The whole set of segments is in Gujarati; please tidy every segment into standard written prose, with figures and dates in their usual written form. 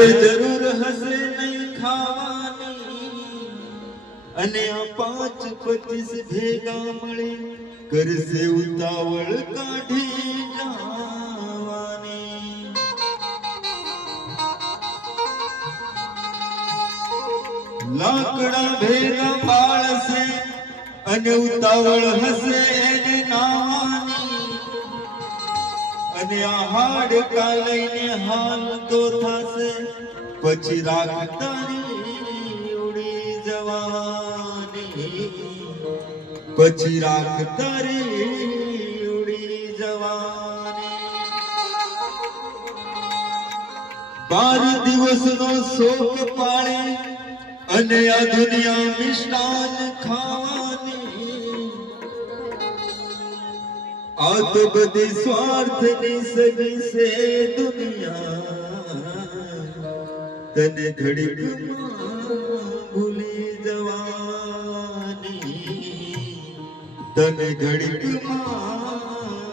હવે જરૂર હશે નહીં ખાવાની અને આ 5-25 ભેગા મળી કરશે ઉતાવળ કાઢી જવાની લાકડા ભેગા બાળશે અને ઉતાવળ હશે એને નાવાની અને આ હાડકા લઈને હાલ તો થશે પછી રાખ તારી ઉડી જવાની પછી રાખ તારી ઉડી જવાની 12 દિવસનો શોક પાળે અને આ દુનિયા મિષ્ટાન ખાવાની આ તો બધી સ્વાર્થની સગી છે દુનિયા તને ઘડીકમાં ભૂલી જવાની તને ઘડીકમાં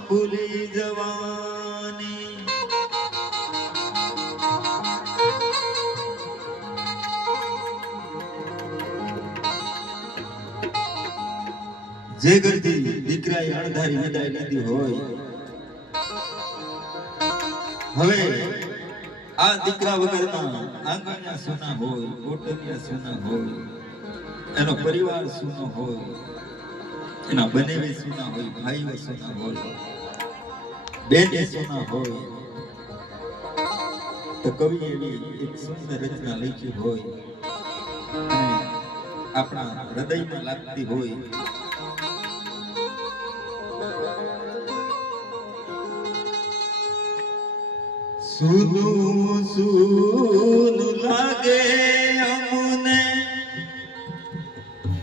ભૂલી જવાની જે ઘરથી દીકરાએ અણધારી વિદાય લીધી હોય હવે આ દીકરા વગરના આંગણિયા સોના હોય કોટડિયા સોના હોય એનો પરિવાર સોનો હોય એના બનેવી સોના હોય ભાઈઓ સોના હોય બેને સોના હોય તો કવિ એવી એક સુંદર રચના લખી હોય અને આપણા હૃદયમાં લાગતી હોય સુનું સુનું લાગે અમને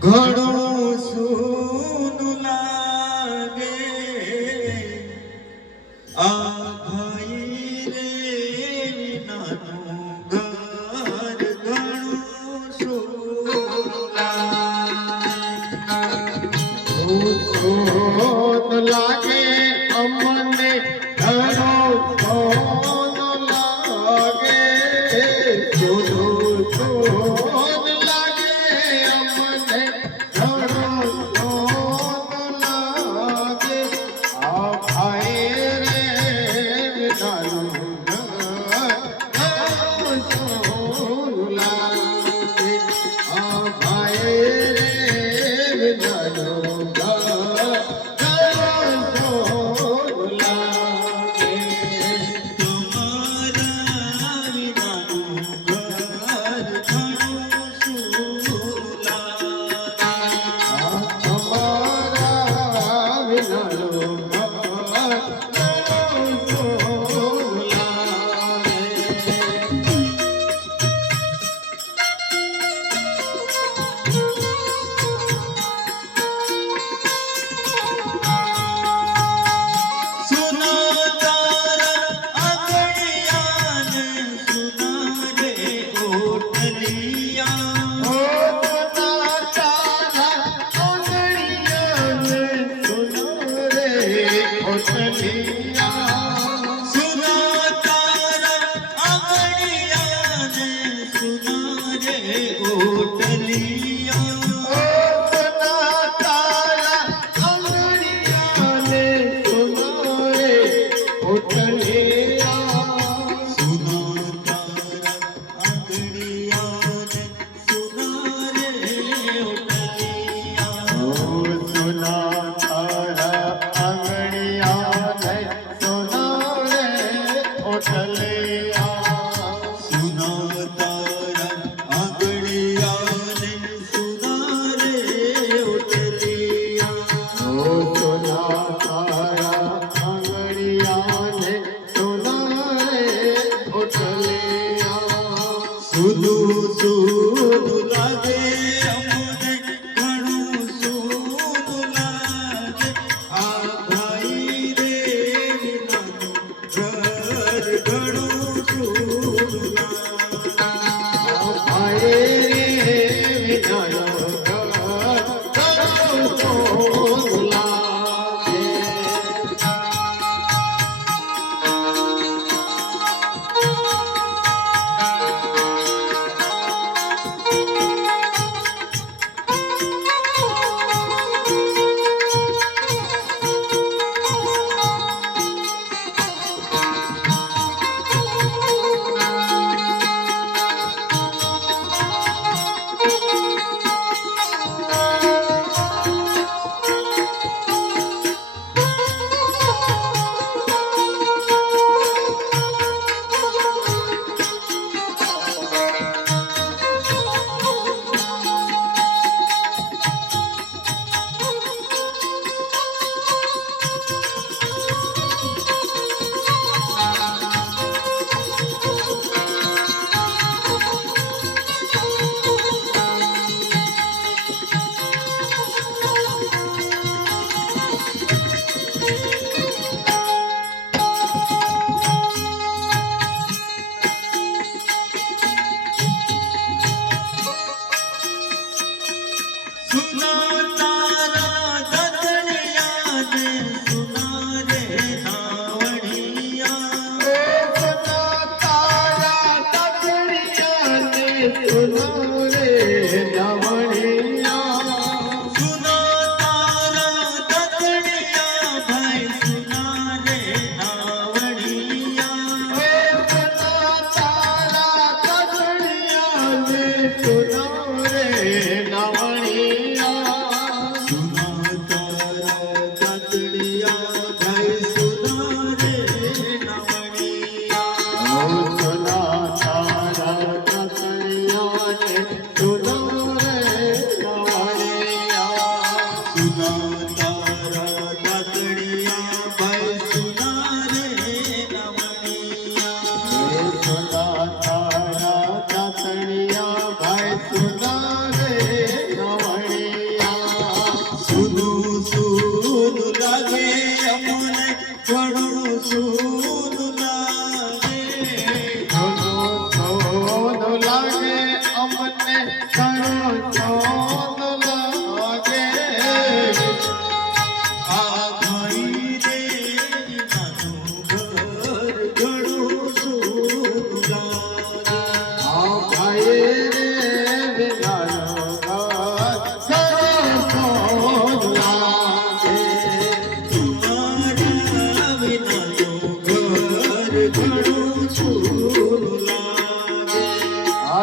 ઘણું સુનું લાગે આ ભાઈ રે નાનું ઘર ઘણું સુનું લાગે અમને ઘણું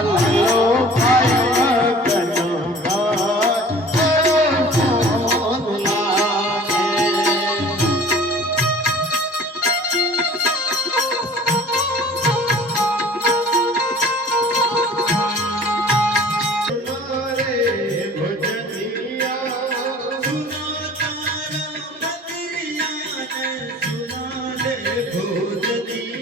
હાલો ભાઈ મગન ગાય સોન લાગે મારે ભજનિયા સુના તારા બદરિયાને સુના દે ભોજની